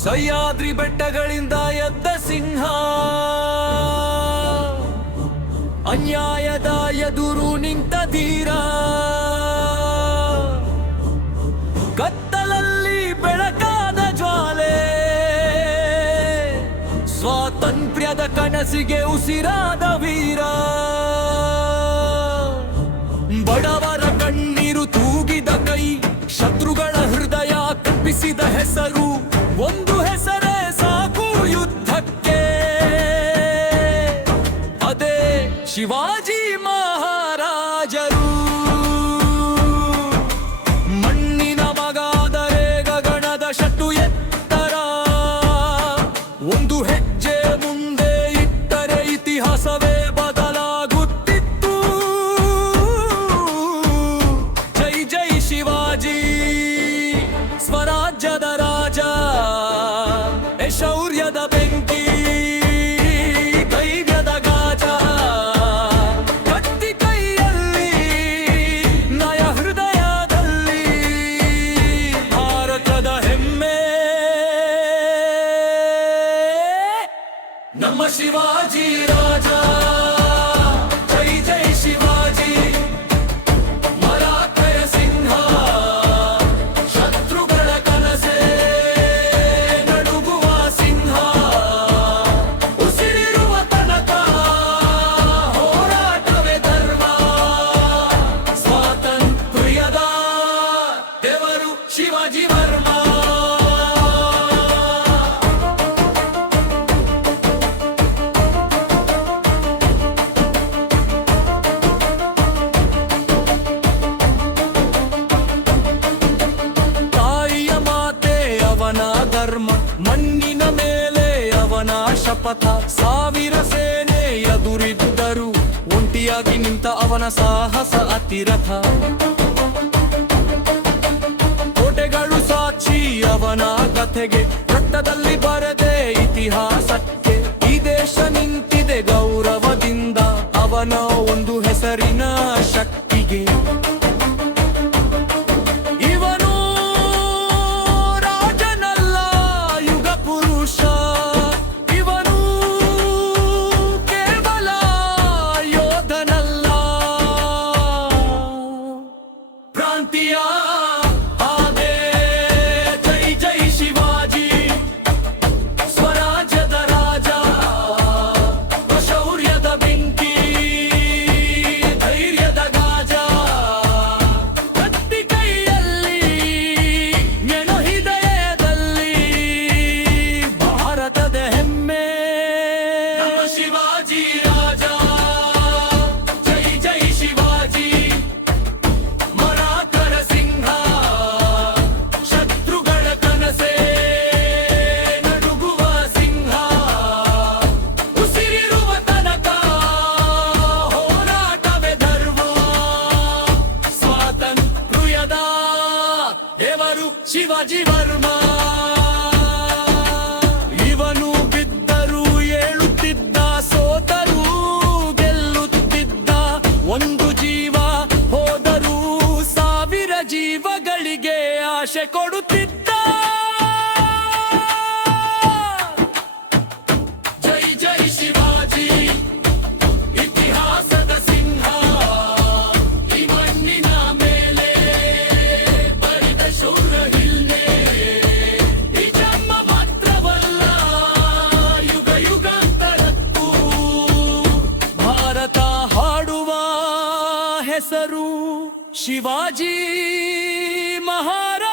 ಸಹ್ಯಾದ್ರಿ ಬೆಟ್ಟಗಳಿಂದ ಎದ್ದ ಸಿಂಹ, ಅನ್ಯಾಯದ ಎದುರು ನಿಂತ ಧೀರ, ಕತ್ತಲಲ್ಲಿ ಬೆಳಕಾದ ಜ್ವಾಲೆ, ಸ್ವಾತಂತ್ರ್ಯದ ಕನಸಿಗೆ ಉಸಿರಾದ ವೀರ, ಬಡವರ ಕಣ್ಣೀರು ತೂಗಿದ ಕೈ, ಶತ್ರುಗಳ ಹೃದಯ ಕಪ್ಪಿಸಿದ ಹೆಸರು, ಒಂದು ಹೆಸರೇ ಸಾಕು ಯುದ್ಧಕ್ಕೆ, ಅದೇ ಶಿವಾಜಿ ಮಹಾರಾಜರು. ಮಣ್ಣಿನ ಮಗಾದರೆ ಗಗನದ ಶಟು ಎತ್ತರ, ಒಂದು ಹೆಜ್ಜೆ ಮುಂದೆ ಇಟ್ಟರೆ ಇತಿಹಾಸವೇ ಬದಲಾಗುತ್ತಿತ್ತು. ಜೈ ಜೈ ಶಿವಾಜಿ, ಸ್ವರಾಜ್ಯದ ರಾಜ, ಶೌರ್ಯದ ಬೆಂಕಿ, ಧೈರ್ಯದ ಗಾಜ, ಕತ್ತಿ ಕೈಯಲ್ಲಿ, ನಯ ಹೃದಯದಲ್ಲಿ, ಭಾರತದ ಹೆಮ್ಮೆ ನಮ್ಮ ಶಿವಾಜಿ ರಾಜ. ಜೈ ಜೈ ಶಿವಾಜಿ, ಮರಾಠಯ ಸಿಂಹ, ಶತ್ರುಗಳ ಕನಸೇ ನಡುಗುವ ಸಿಂಹ, ಉಸಿರಿರುವ ತನಕ ಹೋರಾಟವೇ ಧರ್ಮ, ಸ್ವಾತಂತ್ರ್ಯದ ದೇವರು ಶಿವಾಜಿ ವರ್ಮ. ತಾಯಿಯ ಮಾತೆ ಅವನ ಧರ್ಮ, ಮಣ್ಣಿನ ಮೇಲೆ ಅವನ ಶಪಥ, ಸಾವಿರ ಸೇನೆ ಎದುರಿದ್ದರು ಒಂಟಿಯಾಗಿ ನಿಂತ ಅವನ ಸಾಹಸ ಅತಿರಥ, ಕೋಟೆಗಳು ಸಾಕ್ಷಿ ಅವನ ಕಥೆಗೆ, ರಕ್ತದಲ್ಲಿ ಬರೆದೆ ಇತಿಹಾಸಕ್ಕೆ, ಈ ದೇಶ ನಿಂತಿದೆ ಗೌರವದಿಂದ ಅವನ ಒಂದು ಹೆಸರಿನ ಶಕ್ತಿಗೆ. ಇವನು ರಾಜನಲ್ಲ ಯುಗ ಪುರುಷ, ಇವನು ಕೇವಲ ಯೋಧನಲ್ಲ, ಪ್ರಾಂತೀಯ ಆದೆ. ಜೈ ಜೈ ಶಿವಾಜಿ, ಸ್ವರಾಜ್ಯದ ರಾಜ, ಶೌರ್ಯದ ಬೆಂಕಿ, ಧೈರ್ಯದ ಗಾಜ, ಕತ್ತಿ ಕೈಯಲ್ಲಿ, ನೆನು ಹೃದಯದಲ್ಲಿ, ಭಾರತದ ಹೆಮ್ಮೆ ನಮ್ಮ ಶಿವಾಜಿ ರಾಜ. ಜೈ ಜೈ ಶಿವಾಜಿ, ಮರಾಠರ ಸಿಂಹ, ಶತ್ರುಗಳ ಕನಸೇ ನಡುಗುವ ಸಿಂಹ, ಉಸಿರಿರುವ ತನಕ ಹೋರಾಟವೇ ಧರ್ಮ, ಸ್ವಾತಂತ್ರ್ಯದ ದೇವರು ಶಿವಾಜಿ ವರ್ಮ. ಇವನು ಬಿದ್ದರೂ ಏಳುತ್ತಿದ್ದ, ಸೋತರೂ ಗೆಲ್ಲುತ್ತಿದ್ದ, ಒಂದು ಜೀವ ಹೋದರೂ ಸಾವಿರ ಜೀವಗಳಿಗೆ ಆಶೆ ಕೊಡುತ್ತಿದ್ದ. ಜೈ ಜೈ ಶಿವಾಜಿ, ಇತಿಹಾಸದ ಸಿಂಹ, ಈ ಮಣ್ಣಿನ ಮೇಲೆ ಬರಿದ ಶೂರ ಹಿಲ್ಲೆ, ಈ ಜನ್ಮ ಮಾತ್ರವಲ್ಲ ಯುಗ ಯುಗಾಂತರಕ್ಕೂ ಭಾರತ ಹಾಡುವ ಹೆಸರು ಶಿವಾಜಿ ಮಹಾರಾಜರು.